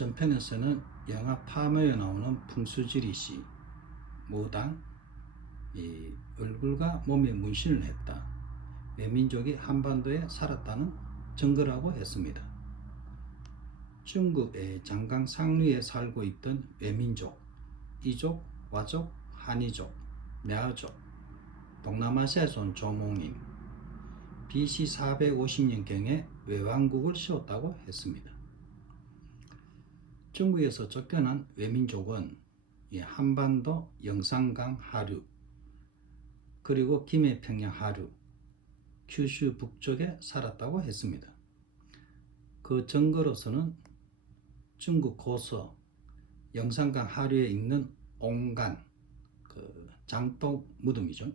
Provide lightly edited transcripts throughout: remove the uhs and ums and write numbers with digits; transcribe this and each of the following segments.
전편에서는 영화 파머에 나오는 풍수지리 씨 모당 이 얼굴과 몸에 문신을 했다. 외민족이 한반도에 살았다는 증거라고 했습니다. 중국의 장강 상류에 살고 있던 외민족, 이족, 와족, 한이족, 매화족, 동남아시아에서 온 조몽인, BC 450년경에 외왕국을 세웠다고 했습니다. 중국에서 쫓겨난 외민족은 한반도 영산강 하류, 그리고 김해평양 하류, 큐슈 북쪽에 살았다고 했습니다. 그 증거로서는 중국 고서 영산강 하류에 있는 옹간, 장독 무덤이죠.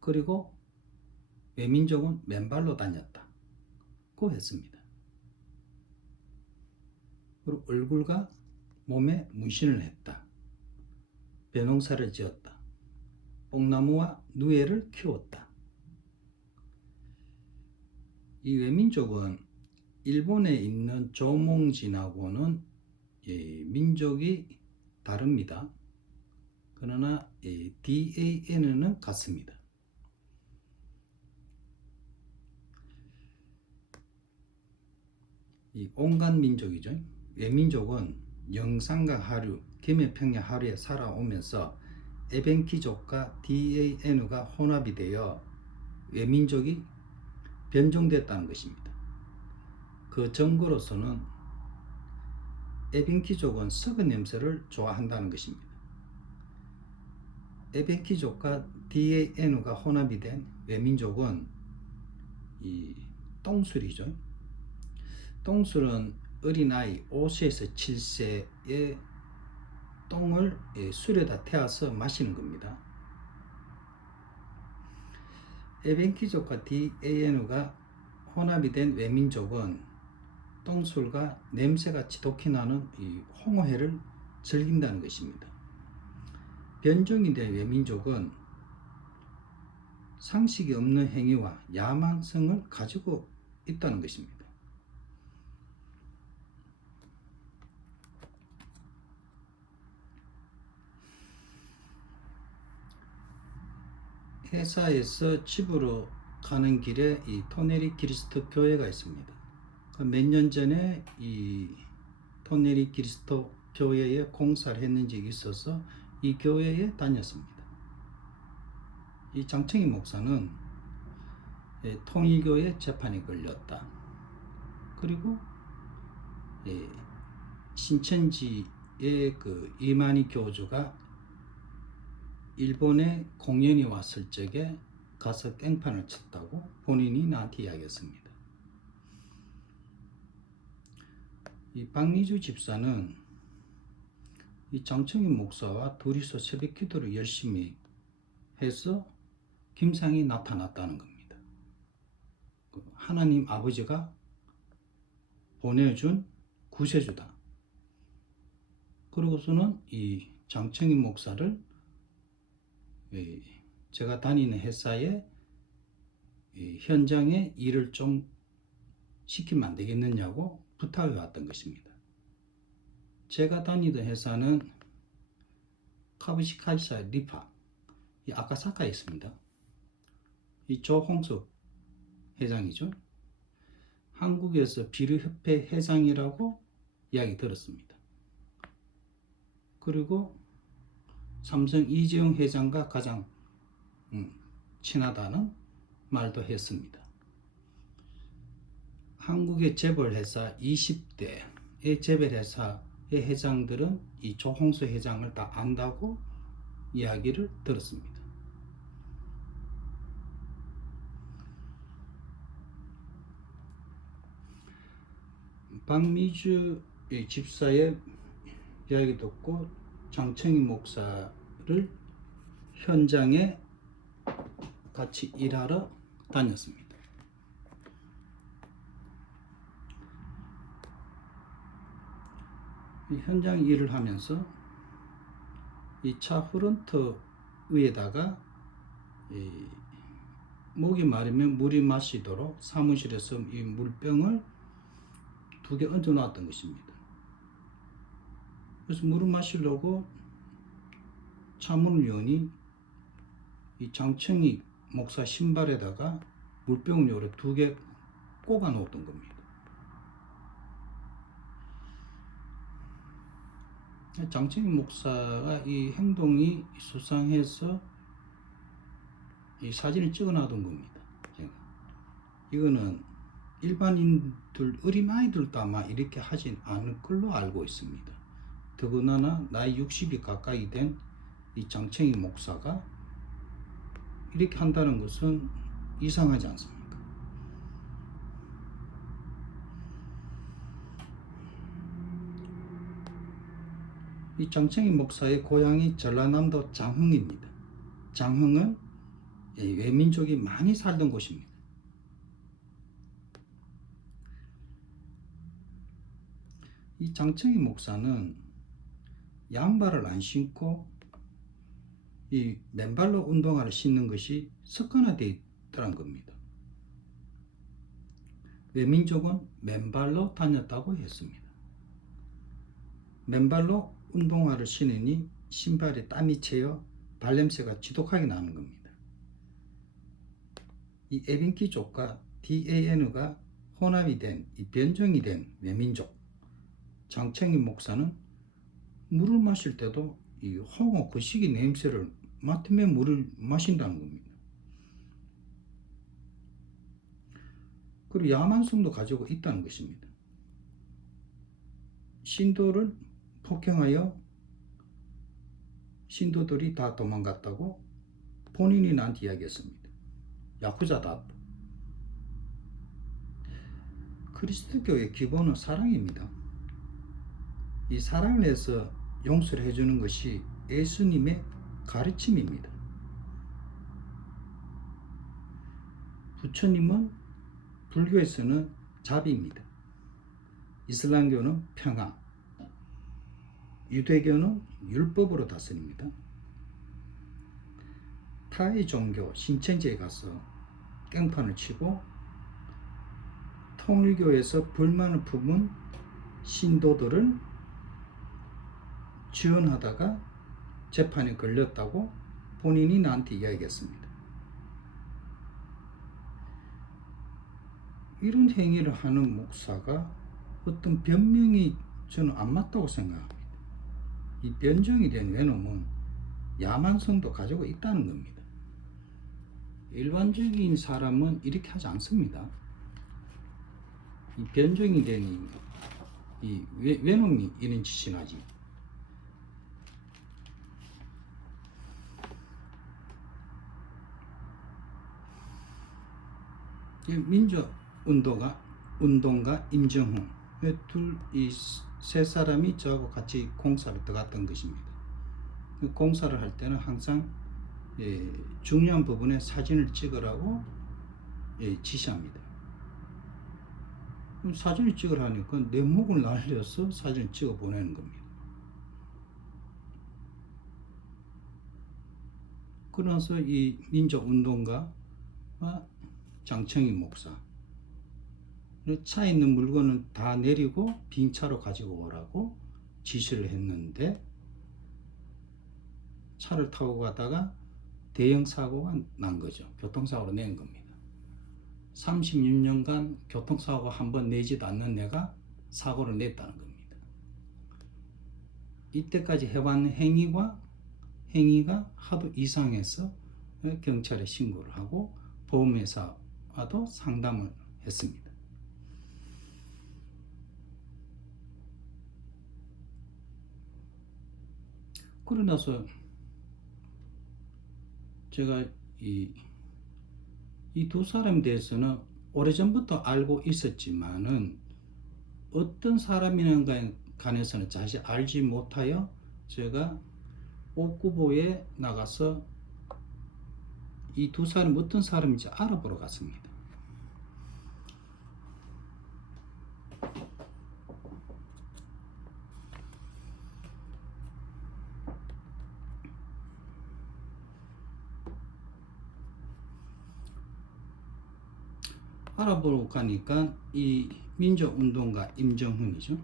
그리고 외민족은 맨발로 다녔다고 했습니다. 그리고 얼굴과 몸에 문신을 했다. 벼농사를 지었다. 뽕나무와 누에를 키웠다. 이 외민족은 일본에 있는 조몽진하고는 민족이 다릅니다. 그러나 DAN은 같습니다. 이 온간 민족이죠. 외민족은 영산강 하류, 김해평양 하류에 살아오면서 에벤키족과 DAN가 혼합이 되어 외민족이 변종됐다는 것입니다. 그 증거로서는 에벤키족은 썩은 냄새를 좋아한다는 것입니다. 에벤키족과 DAN가 혼합이 된 외민족은 이 똥술이죠. 똥술은 어린아이 5세에서 7세의 똥을 술에다 태워서 마시는 겁니다. 에벤키족과 DAN가 혼합이 된 외민족은 똥술과 냄새가 지독히 나는 이 홍어회를 즐긴다는 것입니다. 변종이 된 외민족은 상식이 없는 행위와 야만성을 가지고 있다는 것입니다. 회사에서 집으로 가는 길에 이 토네리 그리스도 교회가 있습니다. 몇 년 전에 이 토네리 그리스도 교회에 공사를 했는 적이 있어서 이 교회에 다녔습니다. 이 장청희 목사는 통일교회 재판에 걸렸다. 그리고 신천지의 이만희 교주가 일본에 공연이 왔을 적에 가서 깽판을 쳤다고 본인이 나한테 이야기했습니다. 이 박미주 집사는 이 장청희 목사와 둘이서 새벽 기도를 열심히 해서 김상이 나타났다는 겁니다. 하나님 아버지가 보내준 구세주다. 그러고서는 이 장청희 목사를 제가 다니는 회사에 현장에 일을 좀 시키면 안 되겠느냐고 부탁해 왔던 것입니다. 제가 다니던 회사는 카부시카이사 리파, 이 아카사카에 있습니다. 이 조홍석 회장이죠. 한국에서 비료협회 회장이라고 이야기 들었습니다. 그리고 삼성 이재용 회장과 가장 친하다는 말도 했습니다. 한국의 재벌회사 20대의 재벌회사의 회장들은 이 조홍수 회장을 다 안다고 이야기를 들었습니다. 박미주의 집사의 이야기 듣고 장청희 목사를 현장에 같이 일하러 다녔습니다. 현장 일을 하면서 이 차 프론트 위에다가 목이 마르면 물이 마시도록 사무실에서 이 물병을 2개 얹어 놨던 것입니다. 그래서 물을 마시려고 차문을 여니 이 장청이 목사 신발에다가 물병을 요래 2개 꼽아 놓았던 겁니다. 장청희 목사가 이 행동이 수상해서 이 사진을 찍어 놔둔 겁니다. 제가. 이거는 일반인들, 어린아이들도 아마 이렇게 하진 않을 걸로 알고 있습니다. 더군다나 나이 60이 가까이 된 이 장청희 목사가 이렇게 한다는 것은 이상하지 않습니까? 이 장청희 목사의 고향이 전라남도 장흥입니다. 장흥은 외민족이 많이 살던 곳입니다. 이 장청희 목사는 양발을 안 신고 이 맨발로 운동화를 신는 것이 습관화되어 있다는 겁니다. 외민족은 맨발로 다녔다고 했습니다. 맨발로 운동화를 신으니 신발에 땀이 채여 발냄새가 지독하게 나는 겁니다. 이 에빈키족과 DAN가 혼합이 된, 이 변종이 된 외민족 장청희 목사는 물을 마실 때도 이 홍어 거시기 냄새를 맡으며 물을 마신다는 겁니다. 그리고 야만성도 가지고 있다는 것입니다. 신도를 폭행하여 신도들이 다 도망갔다고 본인이 나한테 이야기했습니다. 야쿠자다. 그리스도교의 기본은 사랑입니다. 이 사랑을 해서 용서를 해주는 것이 예수님의 가르침입니다. 부처님은 불교에서는 자비입니다. 이슬람교는 평화, 유대교는 율법으로 다스립니다. 타의 종교 신천지에 가서 깽판을 치고 통일교에서 불만을 품은 신도들을 지원하다가 재판에 걸렸다고 본인이 나한테 이야기했습니다. 이런 행위를 하는 목사가 어떤 변명이 저는 안 맞다고 생각합니다. 이 변종이 된 외놈은 야만성도 가지고 있다는 겁니다. 일반적인 사람은 이렇게 하지 않습니다. 이 변종이 된 이 외놈이 이런 짓을 하지. 민족운동가 임정훈 이 세 사람이 저하고 같이 공사를 들어갔던 것입니다. 공사를 할 때는 항상 중요한 부분에 사진을 찍으라고 지시합니다. 사진을 찍으라니까 내 목을 날려서 사진을 찍어 보내는 겁니다. 그러면서 이 민족운동가와 장청희 목사 차에 있는 물건을 다 내리고 빈 차로 가지고 오라고 지시를 했는데 차를 타고 가다가 대형 사고가 난 거죠. 교통사고로 낸 겁니다. 36년간 교통사고 한 번 내지도 않는 내가 사고를 냈다는 겁니다. 이때까지 해왔는 행위가 하도 이상해서 경찰에 신고를 하고 보험회사와도 상담을 했습니다. 그러고 나서 제가 이 두 사람에 대해서는 오래전부터 알고 있었지만은 어떤 사람이는가에 관해서는 사실 알지 못하여 제가 옥구보에 나가서 이 두 사람이 어떤 사람인지 알아보러 갔습니다. 알아보러 가니까 이 민족운동가 임정훈이죠.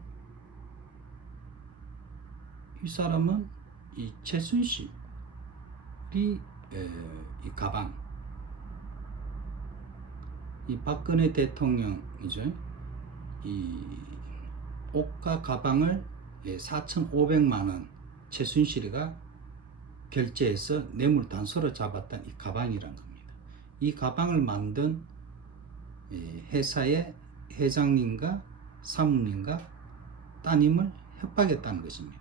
이 사람은 이 최순실이 이 가방, 이 박근혜 대통령이죠. 이 옷과 가방을 4,500만 원 최순실이가 결제해서 뇌물 단서로 잡았던 이 가방이란 겁니다. 이 가방을 만든 회사의 회장님과 사모님과 따님을 협박했다는 것입니다.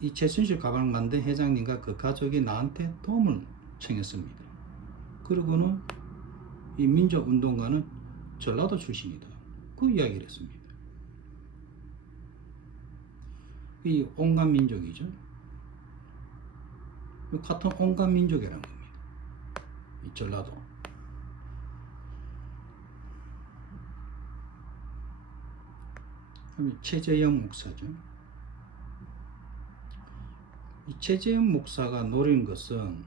이 최순실 가방을 만든 회장님과 그 가족이 나한테 도움을 청했습니다. 그리고는 이 민족운동가는 전라도 출신이다, 그 이야기를 했습니다. 이 온갖 민족이죠. 같은 온갖 민족이라는 겁니다. 이 전라도. 최재형 목사죠. 이 최재형 목사가 노린 것은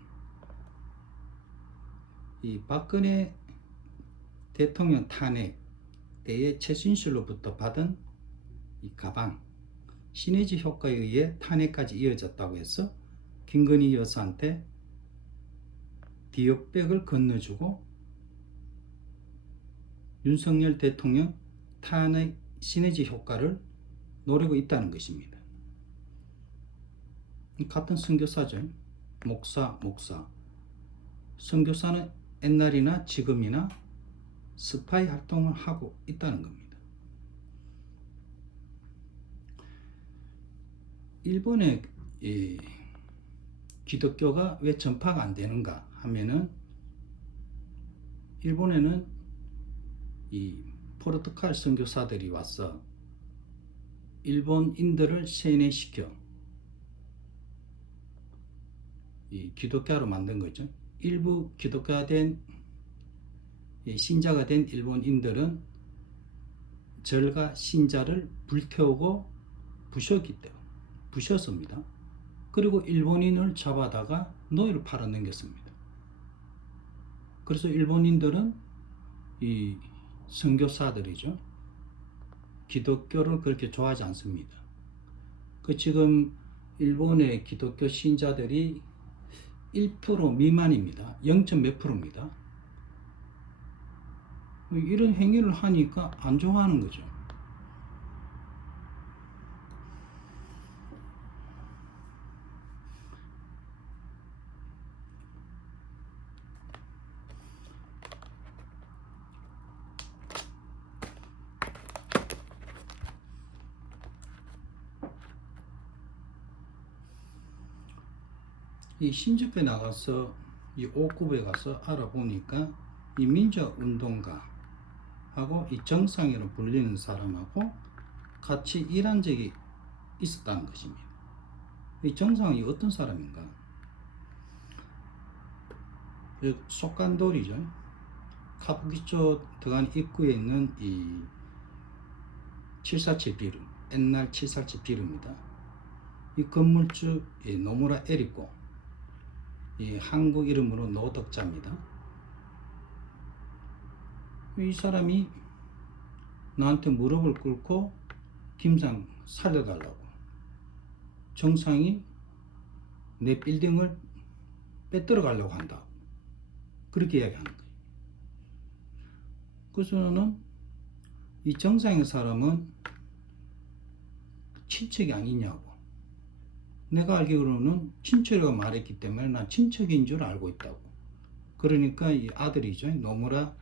이 박근혜 대통령 탄핵 때에 최순실로부터 받은 이 가방, 시너지 효과에 의해 탄핵까지 이어졌다고 해서 김건희 여사한테 디옥백을 건너주고 윤석열 대통령 탄핵 시너지 효과를 노리고 있다는 것입니다. 같은 선교사죠. 목사. 선교사는 옛날이나 지금이나 스파이 활동을 하고 있다는 겁니다. 일본의 기독교가 왜 전파가 안 되는가 하면은, 일본에는 이 포르투갈 선교사들이 와서 일본인들을 세뇌시켜 이 기독교로 만든 거죠. 일부 기독교화된 신자가 된 일본인들은 절과 신자를 불태우고 부셨습니다. 그리고 일본인을 잡아다가 노예로 팔아넘겼습니다. 그래서 일본인들은 이 선교사들이죠, 기독교를 그렇게 좋아하지 않습니다. 지금 일본의 기독교 신자들이 1% 미만입니다. 0. 몇 %입니다. 이런 행위를 하니까 안 좋아하는 거죠. 이 신주에 나가서 이 옥구부에 가서 알아보니까 이 민족운동가하고 이 정상이라고 불리는 사람하고 같이 일한 적이 있었다는 것입니다. 이 정상이 어떤 사람인가? 속간돌이죠. 카부키초 들어간 입구에 있는 이 747 비루, 옛날 747 비루입니다. 이 건물주 노무라 에리코, 이 한국 이름으로 노덕자입니다. 이 사람이 나한테 무릎을 꿇고 김상 살려달라고, 정상이 내 빌딩을 빼들어 가려고 한다, 그렇게 이야기하는 거예요. 그래서 저는 이 정상의 사람은 친척이 아니냐고, 내가 알기로는 친척이라고 말했기 때문에 난 친척인 줄 알고 있다고. 그러니까 이 아들이죠, 노무라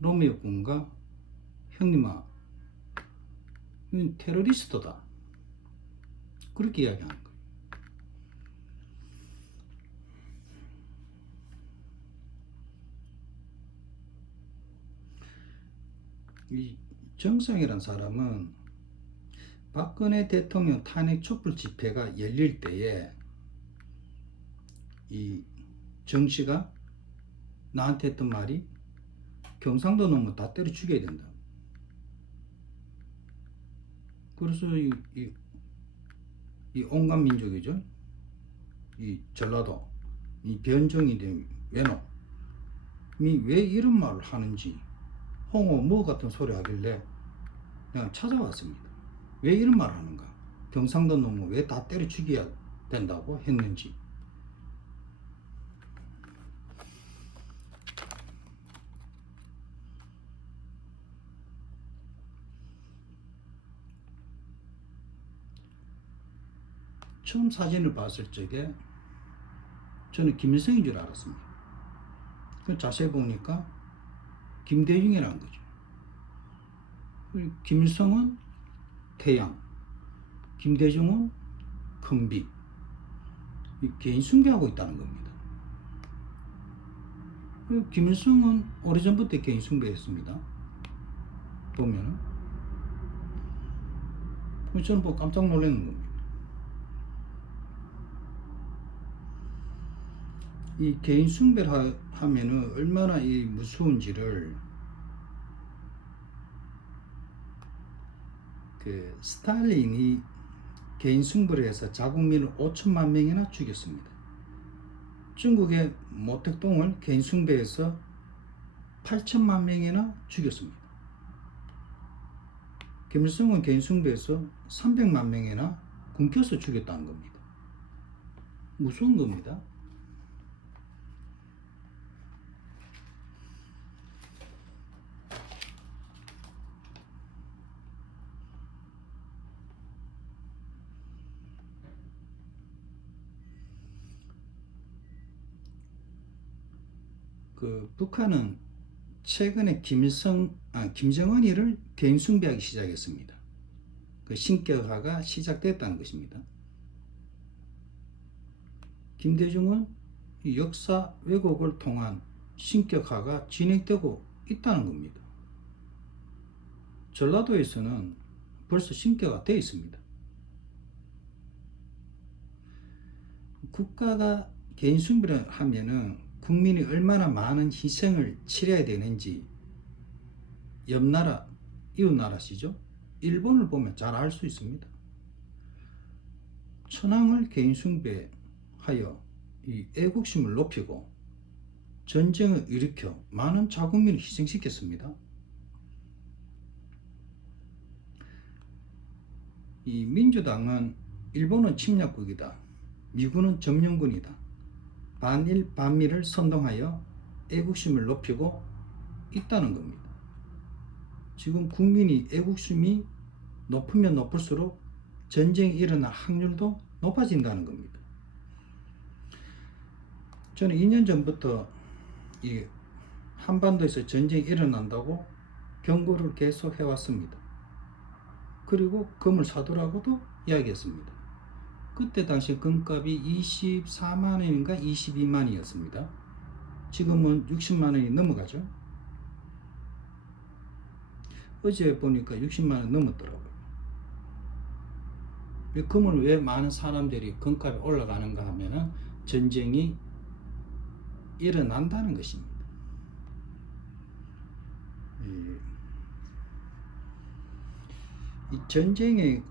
로미오 군과 형님아, 테러리스트다, 그렇게 이야기하는 거예요. 이 정상이란 사람은 박근혜 대통령 탄핵 촛불 집회가 열릴 때에 이 정씨가 나한테 했던 말이, 경상도 놈은 다 때려 죽여야 된다. 그래서 이 온갖 민족이죠, 이 전라도, 이 변종이 된 외놈이 왜 이런 말을 하는지, 홍어 뭐 같은 소리 하길래 내가 찾아왔습니다. 왜 이런 말을 하는가? 경상도 놈은 왜 다 때려 죽여야 된다고 했는지. 처음 사진을 봤을 적에 저는 김일성인 줄 알았습니다. 자세히 보니까 김대중이라는 거죠. 김일성은 태양, 김대중은 큰빛. 개인 숭배하고 있다는 겁니다. 그리고 김일성은 오래전부터 개인 숭배했습니다. 보면은 저는 뭐 깜짝 놀라는 겁니다. 이 개인 숭배를 하면은 얼마나 이 무서운지를 그 스탈린이 개인 숭배를 해서 자국민을 5천만 명이나 죽였습니다. 중국의 모택동을 개인 숭배해서 8천만 명이나 죽였습니다. 김일성은 개인 숭배해서 300만 명이나 굶겨서 죽였다는 겁니다. 무서운 겁니다. 북한은 최근에 김정은이를 개인 숭배하기 시작했습니다. 그 신격화가 시작됐다는 것입니다. 김대중은 역사 왜곡을 통한 신격화가 진행되고 있다는 겁니다. 전라도에서는 벌써 신격화가 되어 있습니다. 국가가 개인 숭배를 하면은 국민이 얼마나 많은 희생을 치러야 되는지 옆나라, 이웃나라시죠? 일본을 보면 잘 알 수 있습니다. 천황을 개인 숭배하여 이 애국심을 높이고 전쟁을 일으켜 많은 자국민을 희생시켰습니다. 이 민주당은 일본은 침략국이다, 미군은 점령군이다, 반일 반미를 선동하여 애국심을 높이고 있다는 겁니다. 지금 국민이 애국심이 높으면 높을수록 전쟁이 일어날 확률도 높아진다는 겁니다. 저는 2년 전부터 이 한반도에서 전쟁이 일어난다고 경고를 계속 해왔습니다. 그리고 금을 사두라고도 이야기했습니다. 그때 당시 금값이 24만 원인가 22만 원이었습니다. 지금은 60만 원이 넘어가죠. 어제 보니까 60만 원 넘었더라고요. 금을 왜 많은 사람들이 금값이 올라가는가 하면은 전쟁이 일어난다는 것입니다. 이 전쟁에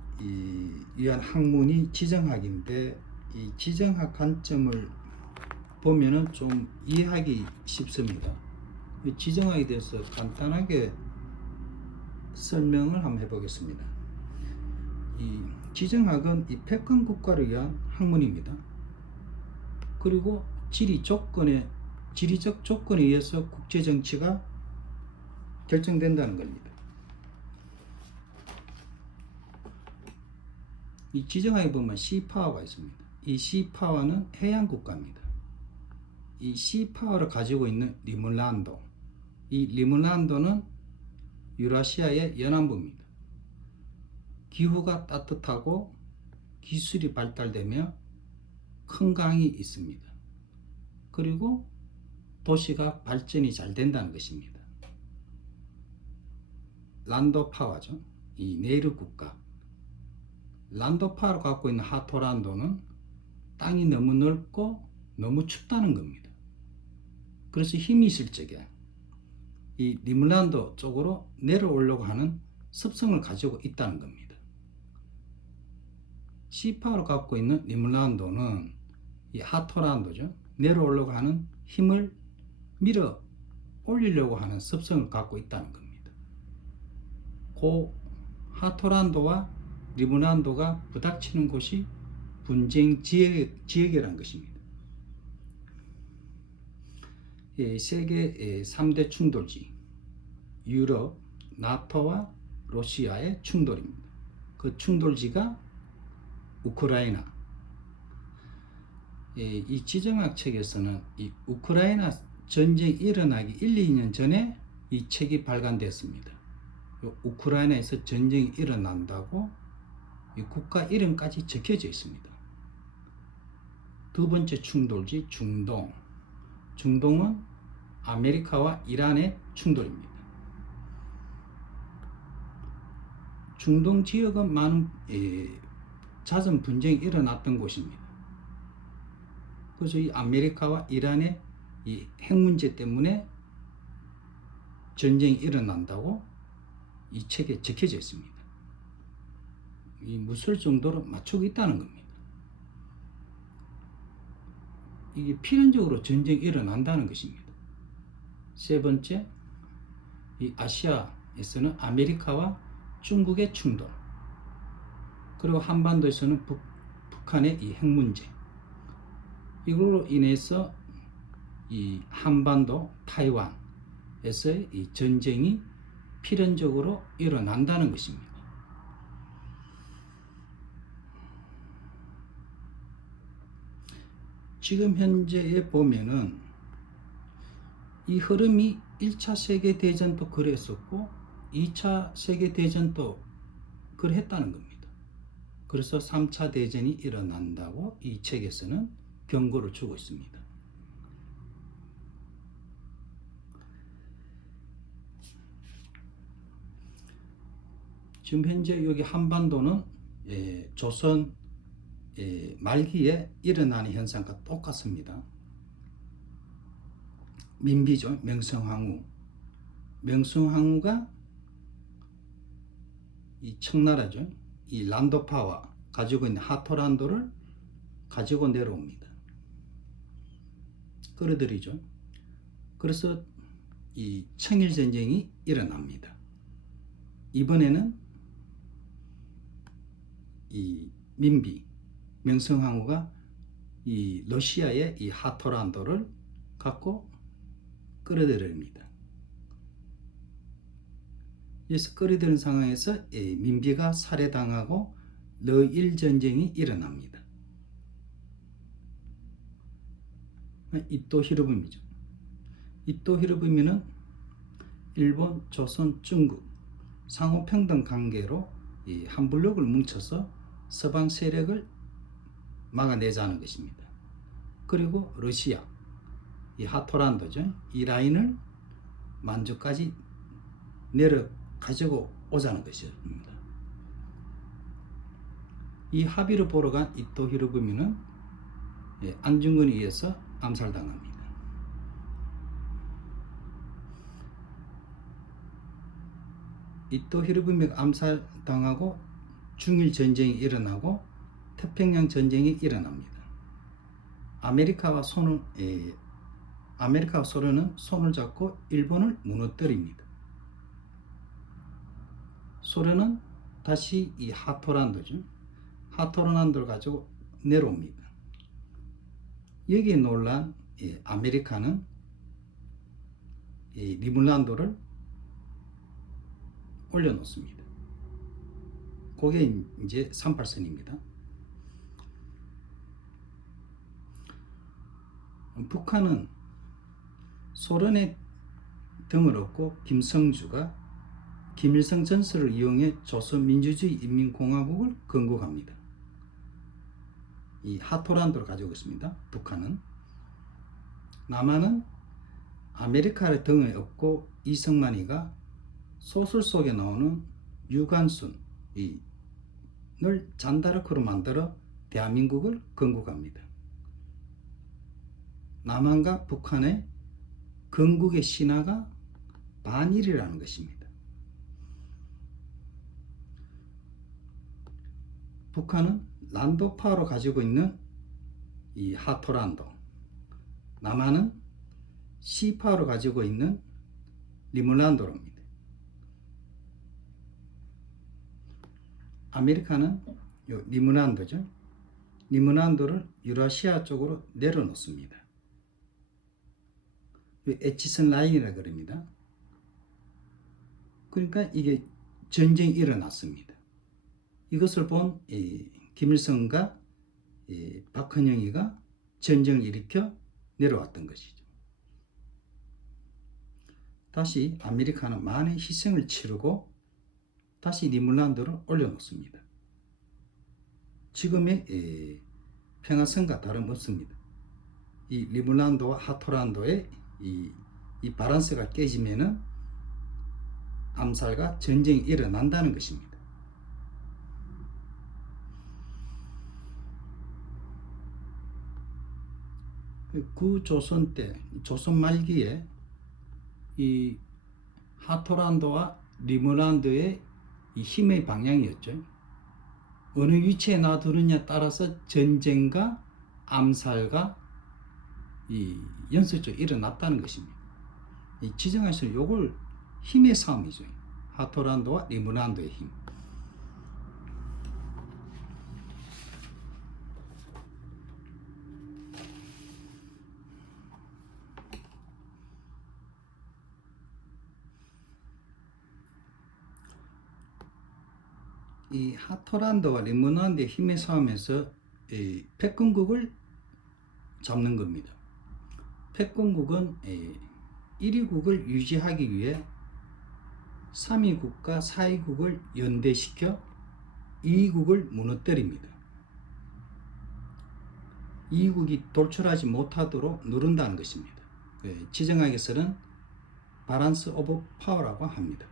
위한 학문이 지정학인데, 이 지정학 관점을 보면은 좀 이해하기 쉽습니다. 이 지정학에 대해서 간단하게 설명을 한번 해보겠습니다. 이 지정학은 이 패권 국가를 위한 학문입니다. 그리고 지리적 조건에 의해서 국제 정치가 결정된다는 겁니다. 이 지정학에 보면 시파워가 있습니다. 이 시파워는 해양 국가입니다. 이 시파워를 가지고 있는 리물란도, 이 리물란도는 유라시아의 연안부입니다. 기후가 따뜻하고 기술이 발달되며 큰 강이 있습니다. 그리고 도시가 발전이 잘 된다는 것입니다. 란도파워죠. 이 네르 국가. 란도파를 갖고 있는 하토란도는 땅이 너무 넓고 너무 춥다는 겁니다. 그래서 힘이 있을 적에 이 리물란도 쪽으로 내려오려고 하는 습성을 가지고 있다는 겁니다. 시파를 갖고 있는 리물란도는 이 하토란도죠. 내려오려고 하는 힘을 밀어 올리려고 하는 습성을 갖고 있다는 겁니다. 그 하토란도와 리무란도가 부닥치는 곳이 분쟁 지역이라는 것입니다. 세계 3대 충돌지, 유럽, 나토와 러시아의 충돌입니다. 그 충돌지가 우크라이나. 이 지정학 책에서는 이 우크라이나 전쟁이 일어나기 1, 2년 전에 이 책이 발간됐습니다. 우크라이나에서 전쟁이 일어난다고 이 국가 이름까지 적혀져 있습니다. 두 번째 충돌지 중동. 중동은 아메리카와 이란의 충돌입니다. 중동 지역은 많은 잦은 분쟁이 일어났던 곳입니다. 그래서 이 아메리카와 이란의 이 핵 문제 때문에 전쟁이 일어난다고 이 책에 적혀져 있습니다. 이 무술 정도로 맞추고 있다는 겁니다. 이게 필연적으로 전쟁이 일어난다는 것입니다. 세 번째, 이 아시아에서는 아메리카와 중국의 충돌, 그리고 한반도에서는 북한의 이 핵 문제, 이걸로 인해서 이 한반도, 타이완에서의 이 전쟁이 필연적으로 일어난다는 것입니다. 지금 현재에 보면은 이 흐름이 1차 세계대전도 그랬었고 2차 세계대전도 그랬다는 겁니다. 그래서 3차 대전이 일어난다고 이 책에서는 경고를 주고 있습니다. 지금 현재 여기 한반도는 조선 말기에 일어나는 현상과 똑같습니다. 민비죠. 명성황후. 명성황후가 이 청나라죠. 이 란도파와 가지고 있는 하토란도를 가지고 내려옵니다. 끌어들이죠. 그래서 이 청일전쟁이 일어납니다. 이번에는 이 민비, 명성황후가 이 러시아의 이 하토란도를 갖고 끌어들입니다. 그래서 끌어들인 상황에서 민비가 살해당하고 러일 전쟁이 일어납니다. 이토 히로부미죠. 이토 히로부미는 일본, 조선, 중국 상호평등 관계로 이 한 블록을 뭉쳐서 서방 세력을 막아내자는 것입니다. 그리고 러시아, 이 하토란도죠. 이 라인을 만주까지 내려 가지고 오자는 것입니다. 이 합의를 보러 간 이토 히로부미는 안중근에 의해서 암살당합니다. 이토 히로부미가 암살당하고 중일 전쟁이 일어나고 태평양 전쟁이 일어납니다. 아메리카와 소련은 손을 잡고 일본을 무너뜨립니다. 소련은 다시 이 하토란도죠. 하토란도를 가지고 내려옵니다. 여기에 놀란 아메리카는 이 리물란도를 올려놓습니다. 그게 이제 38선입니다. 북한은 소련의 등을 얻고 김성주가 김일성 전설을 이용해 조선민주주의 인민공화국을 건국합니다. 이 하토란도를 가지고 있습니다. 북한은. 남한은 아메리카의 등을 얻고 이승만이가 소설 속에 나오는 유관순을 잔다르크로 만들어 대한민국을 건국합니다. 남한과 북한의 건국의 신화가 반일이라는 것입니다. 북한은 란도파로 가지고 있는 이 하토란도, 남한은 시파로 가지고 있는 리물란도입니다. 아메리카는 요 리문란도죠. 리문란도를 유라시아 쪽으로 내려놓습니다. 에치슨 라인이라 그럽니다. 그러니까 이게 전쟁이 일어났습니다. 이것을 본 김일성과 박헌영이가 전쟁을 일으켜 내려왔던 것이죠. 다시 아메리카는 많은 희생을 치르고 다시 리문란도를 올려놓습니다. 지금의 평화선과 다름없습니다. 이 리문란도와 하토란도의 이 밸런스가 깨지면은 암살과 전쟁이 일어난다는 것입니다. 구조선 때, 조선 말기에 이 하토란도와 리문란도의 이 힘의 방향이었죠. 어느 위치에 놔두느냐에 따라서 전쟁과 암살과 이 연쇄적으로 일어났다는 것입니다. 이 지정하시는 요걸 힘의 싸움이죠. 하토란도와 리문란도의 힘. 이 하토란도와 리문란도의 힘의 싸움에서 이 패권국을 잡는 겁니다. 패권국은 1위국을 유지하기 위해 3위국과 4위국을 연대시켜 2위국을 무너뜨립니다. 2위국이 돌출하지 못하도록 누른다는 것입니다. 지정학에서는 바란스 오브 파워라고 합니다.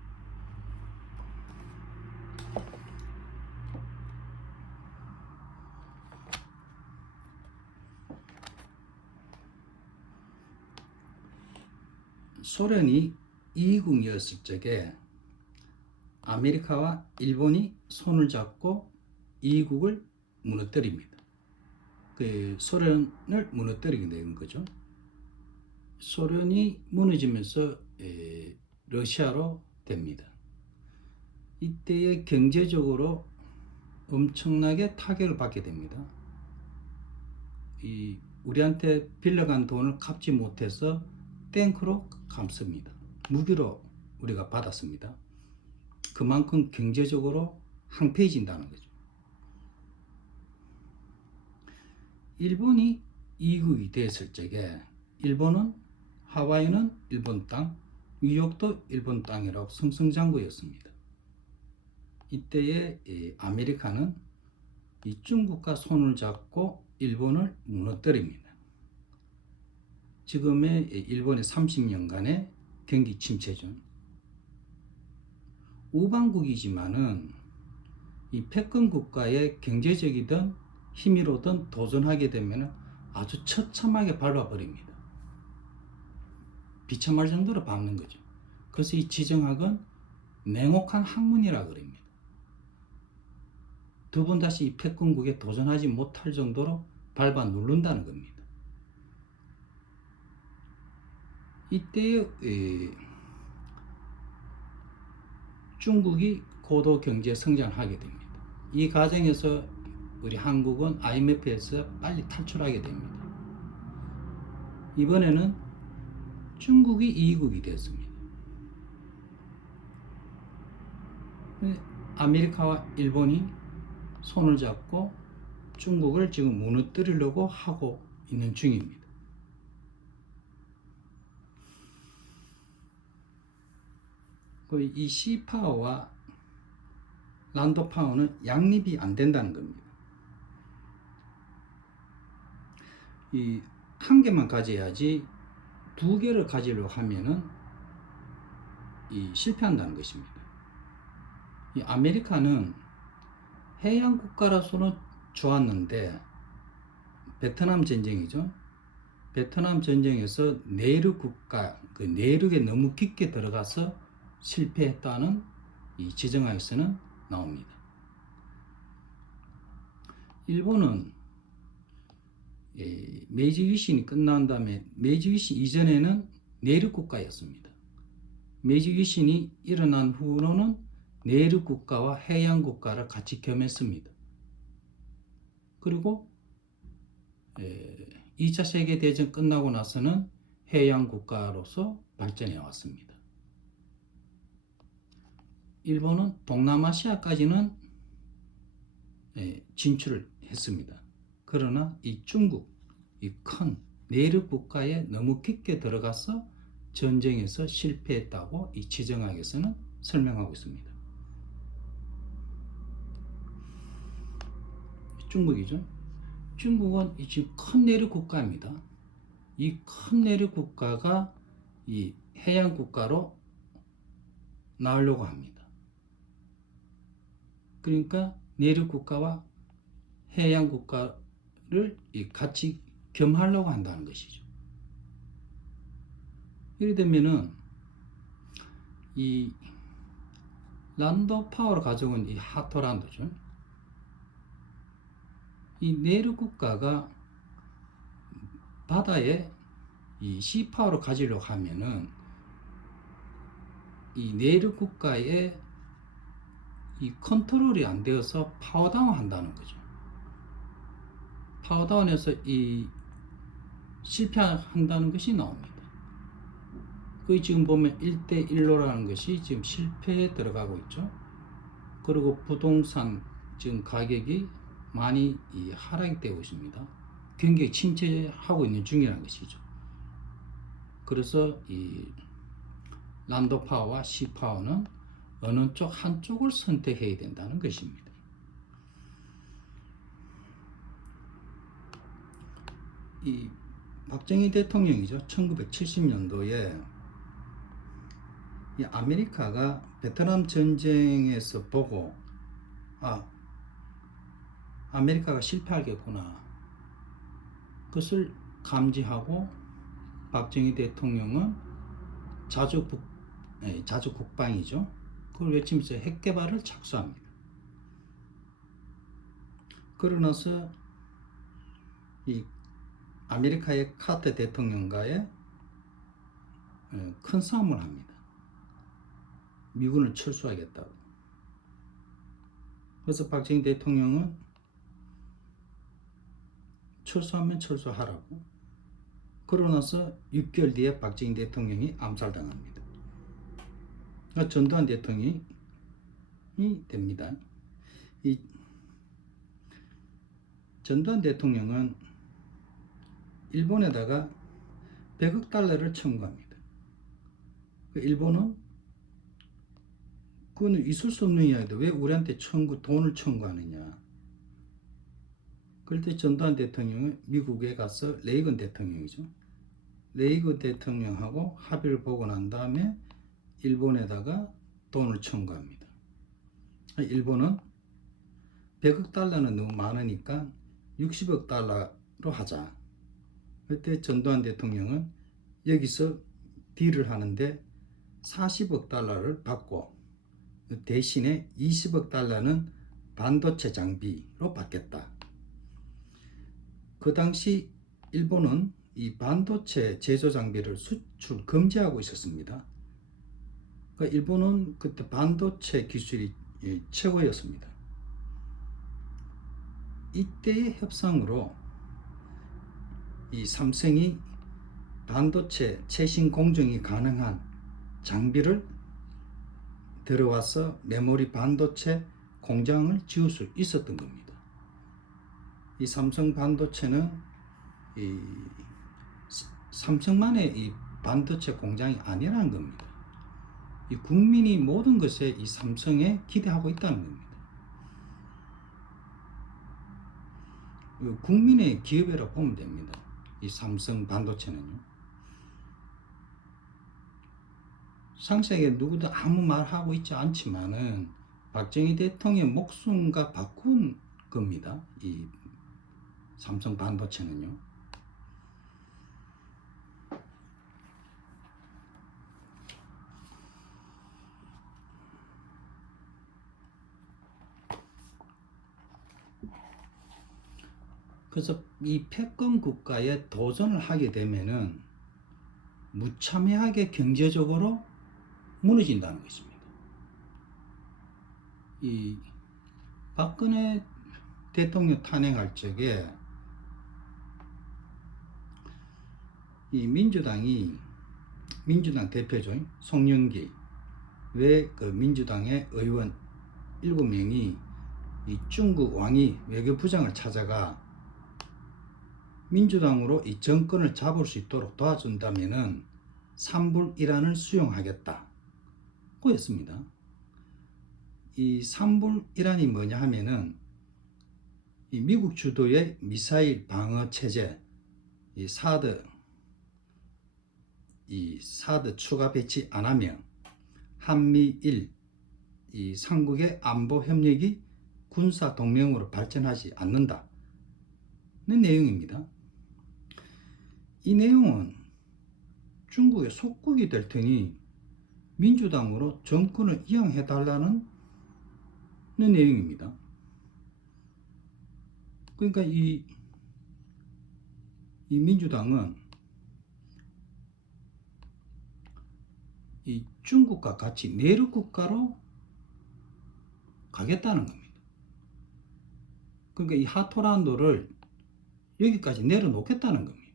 소련이 2위국이었을 적에 아메리카와 일본이 손을 잡고 2위국을 무너뜨립니다. 소련을 무너뜨리게 된 거죠. 소련이 무너지면서 러시아로 됩니다. 이때에 경제적으로 엄청나게 타격을 받게 됩니다. 우리한테 빌려간 돈을 갚지 못해서 탱크로 갚습니다. 무기로 우리가 받았습니다. 그만큼 경제적으로 황폐해진다는 거죠. 일본이 2국이 됐을 적에 일본은 하와이는 일본 땅, 뉴욕도 일본 땅이라고 승승장구였습니다. 이때에 아메리카는 이 중국과 손을 잡고 일본을 무너뜨립니다. 지금의 일본의 30년간의 경기 침체죠. 우방국이지만은 이 패권 국가의 경제적이든 힘이로든 도전하게 되면 아주 처참하게 밟아버립니다. 비참할 정도로 밟는 거죠. 그래서 이 지정학은 냉혹한 학문이라 그럽니다. 두 번 다시 이 패권국에 도전하지 못할 정도로 밟아 누른다는 겁니다. 이때의 중국이 고도 경제 성장하게 됩니다. 이 과정에서 우리 한국은 IMF에서 빨리 탈출하게 됩니다. 이번에는 중국이 2위국이 되었습니다. 아메리카와 일본이 손을 잡고 중국을 지금 무너뜨리려고 하고 있는 중입니다. 이 시파워와 란도파워는 양립이 안 된다는 겁니다. 한 개만 가져야지 두 개를 가지려고 하면은 실패한다는 것입니다. 이 아메리카는 해양 국가로서는 좋았는데 베트남 전쟁이죠. 베트남 전쟁에서 내륙 국가, 그 내륙에 너무 깊게 들어가서 실패했다는 이 지정학에서는 나옵니다. 일본은 메이지 위신이 끝난 다음에 메이지 위신 이전에는 내륙 국가였습니다. 메이지 위신이 일어난 후로는 내륙 국가와 해양 국가를 같이 겸했습니다. 그리고 2차 세계대전 끝나고 나서는 해양 국가로서 발전해 왔습니다. 일본은 동남아시아까지는 진출을 했습니다. 그러나 이 중국, 이 큰 내륙 국가에 너무 깊게 들어가서 전쟁에서 실패했다고 이 지정학에서는 설명하고 있습니다. 중국이죠. 중국은 지금 큰 내륙 국가입니다. 이 큰 내륙 국가가 이 해양 국가로 나오려고 합니다. 그러니까 내륙 국가와 해양 국가를 같이 겸하려고 한다는 것이죠. 이래 되면은 이 란도 파워를 가져온 이 하토란도죠. 이 내륙 국가가 바다에 이 시파워를 가지려고 하면은 이 내륙 국가에 이 컨트롤이 안 되어서 파워다운 한다는 거죠. 파워다운해서 이 실패한다는 것이 나옵니다. 그 지금 보면 1대1로라는 것이 지금 실패에 들어가고 있죠. 그리고 부동산 지금 가격이 많이 하락이 되고 있습니다. 경기가 침체하고 있는 중이라는 것이죠. 그래서 이 란도 파워와 시 파워는 어느 쪽 한쪽을 선택해야 된다는 것입니다. 이 박정희 대통령이죠. 1970년도에 이 아메리카가 베트남 전쟁에서 보고 아메리카가 실패하겠구나. 그것을 감지하고 박정희 대통령은 자주 국방이죠. 그걸 외치면서 핵 개발을 착수합니다. 그러고 나서 이 아메리카의 카터 대통령과의 큰 싸움을 합니다. 미군을 철수하겠다고. 그래서 박정희 대통령은 철수하면 철수하라고. 그러고 나서 6개월 뒤에 박정희 대통령이 암살당합니다. 전두환 대통령이 됩니다. 이 전두환 대통령은 일본에다가 100억 달러를 청구합니다. 일본은 그거는 있을 수 없는 이야기인데 왜 우리한테 돈을 청구하느냐. 그럴 때 전두환 대통령은 미국에 가서 레이건 대통령이죠. 레이건 대통령하고 합의를 보고 난 다음에 일본에다가 돈을 청구합니다. 일본은 100억 달러는 너무 많으니까 60억 달러로 하자. 그때 전두환 대통령은 여기서 딜을 하는데 40억 달러를 받고 대신에 20억 달러는 반도체 장비로 받겠다. 그 당시 일본은 이 반도체 제조 장비를 수출 금지하고 있었습니다. 그러니까 일본은 그때 반도체 기술이 최고였습니다. 이때의 협상으로 이 삼성이 반도체 최신 공정이 가능한 장비를 들어와서 메모리 반도체 공장을 지을 수 있었던 겁니다. 이 삼성 반도체는 이 삼성만의 이 반도체 공장이 아니라는 겁니다. 이 국민이 모든 것에 이 삼성에 기대하고 있다는 겁니다. 국민의 기업이라고 보면 됩니다. 이 삼성 반도체는요. 상세하게 누구도 아무 말 하고 있지 않지만은 박정희 대통령의 목숨과 바꾼 겁니다. 이 삼성 반도체는요. 그래서 이 패권 국가에 도전을 하게 되면은 무참하게 경제적으로 무너진다는 것입니다. 이 박근혜 대통령 탄핵할 적에 이 민주당 대표죠. 송영기 왜 그 민주당의 의원 7명이 이 중국 왕이 외교부장을 찾아가 민주당으로 이 정권을 잡을 수 있도록 도와준다면은 3불 1안을 수용하겠다 고 했습니다. 이 3불 1안이 뭐냐 하면은 이 미국 주도의 미사일 방어 체제, 이 사드 추가 배치 안 하면 한미일 이 삼국의 안보 협력이 군사 동맹으로 발전하지 않는다는 내용입니다. 이 내용은 중국의 속국이 될 테니 민주당으로 정권을 이양해달라는 내용입니다. 그러니까 이 민주당은 이 중국과 같이 내륙 국가로 가겠다는 겁니다. 그러니까 이 하토란도를 여기까지 내려놓겠다는 겁니다.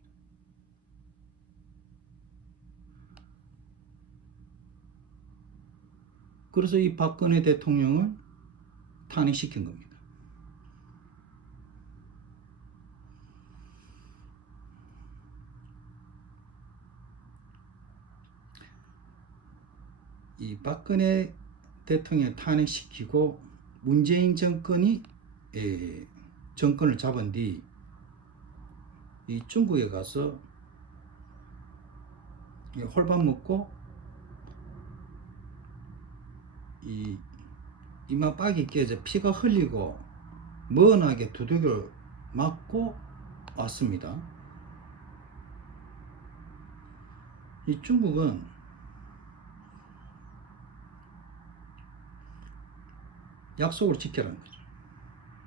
그래서 이 박근혜 대통령을 탄핵시킨 겁니다. 이 박근혜 대통령을 탄핵시키고 문재인 정권이 정권을 잡은 뒤 이 중국에 가서 홀밥 먹고 이 이마박이 깨져 피가 흘리고 머나게 두들겨 맞고 왔습니다. 이 중국은 약속을 지키라는 거죠.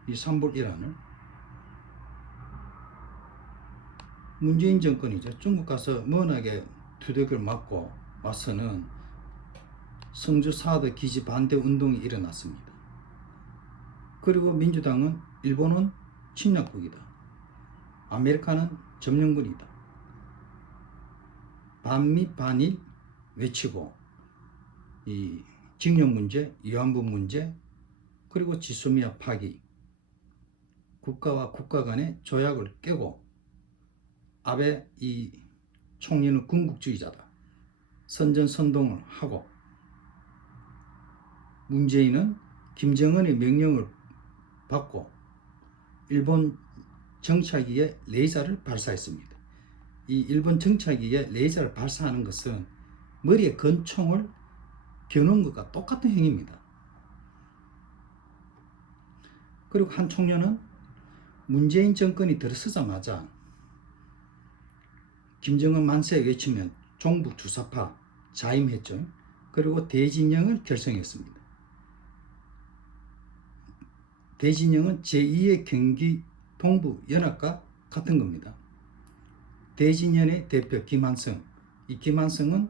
이 3불 1안을 문재인 정권이죠. 중국 가서 머나게 두들겨 맞고 와서는 성주 사드 기지 반대 운동이 일어났습니다. 그리고 민주당은 일본은 침략국이다, 아메리카는 점령군이다, 반미 반일 외치고 이 징용 문제, 위안부 문제, 그리고 지소미아 파기, 국가와 국가 간의 조약을 깨고 아베 이 총리는 군국주의자다 선전선동을 하고 문재인은 김정은의 명령을 받고 일본 정찰기에 레이저를 발사했습니다. 이 일본 정찰기에 레이저를 발사하는 것은 머리에 건총을 겨누는 것과 똑같은 행위입니다. 그리고 한 총련은 문재인 정권이 들어서자마자 김정은 만세 외치면 종북 주사파 자임했죠. 그리고 대진영을 결성했습니다. 대진영은 제2의 경기 동부 연합과 같은 겁니다. 대진연의 대표 김한성, 이 김한성은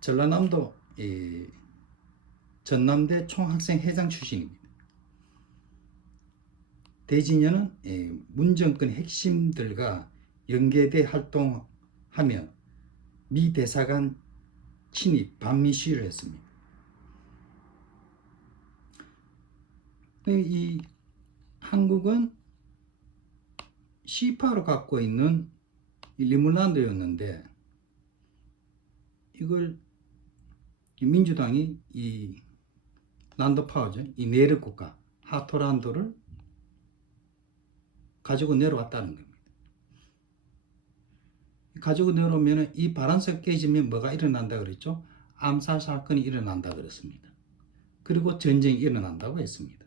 전라남도 전남대 총학생 회장 출신입니다. 대진연은 문정권 핵심들과 연계돼 활동하며 미 대사관 친입 반미 시위를 했습니다. 이 한국은 C8로 갖고 있는 리물란드였는데 이걸 민주당이 이 란드 파워죠, 이 내륙 국가 하토란도를 가지고 내려왔다는 겁니다. 가지고 내려오면 이 바란스가 깨지면 뭐가 일어난다 그랬죠? 암살 사건이 일어난다 그랬습니다. 그리고 전쟁이 일어난다고 했습니다.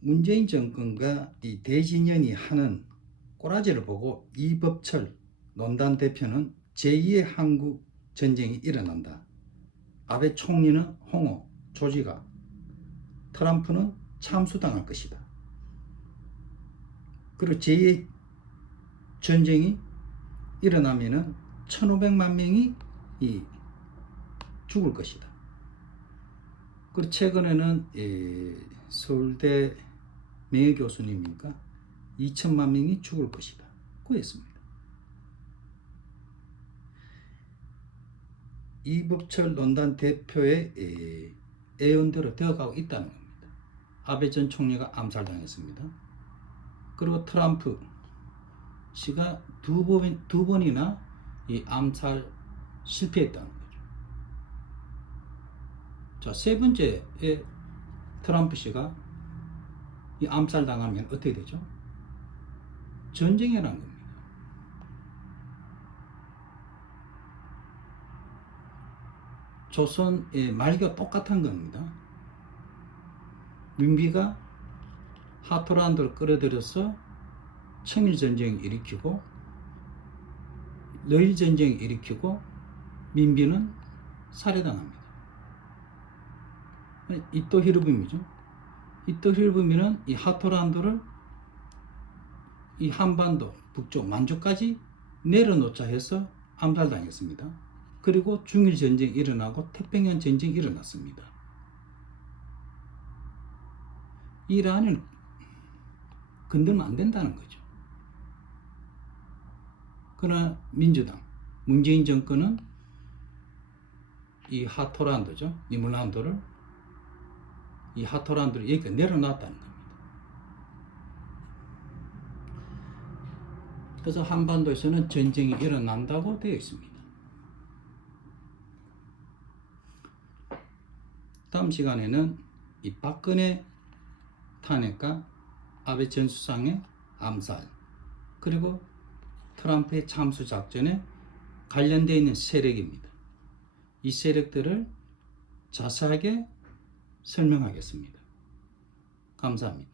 문재인 정권과 이 대진연이 하는 꼬라지를 보고 이법철 논단 대표는 제2의 한국 전쟁이 일어난다. 아베 총리는 홍어, 조지가, 트럼프는 참수당할 것이다. 그리고 제2의 전쟁이 일어나면은 1,500만 명이 이 죽을 것이다. 그리고 최근에는 서울대 명예교수님이니까 2천만 명이 죽을 것이다. 그랬습니다. 이법철 논단 대표의 애언대로 되어가고 있다는 겁니다. 아베 전 총리가 암살당했습니다. 그리고 트럼프 씨가 두 번이나 이 암살 실패했다는 거죠. 자, 세 번째에 트럼프 씨가 이 암살당하면 어떻게 되죠? 전쟁이라는 겁니다. 조선의 말기와 똑같은 겁니다. 민비가 하토란도를 끌어들여서 청일전쟁을 일으키고 러일전쟁을 일으키고 민비는 살해당합니다. 이토 히로부미죠. 이토 히로부미는 이 하토란도를 이 한반도 북쪽 만주까지 내려놓자 해서 암살당했습니다. 그리고 중일전쟁이 일어나고 태평양 전쟁이 일어났습니다. 이란을 건들면 안 된다는 거죠. 그러나 민주당, 문재인 정권은 이 하토란도죠. 니물란도를 이 하토란도를 여기까 내려놨다는 겁니다. 그래서 한반도에서는 전쟁이 일어난다고 되어 있습니다. 다음 시간에는 이 박근혜 탄핵과 아베 전 수상의 암살 그리고 트럼프의 참수 작전에 관련되어 있는 세력입니다. 이 세력들을 자세하게 설명하겠습니다. 감사합니다.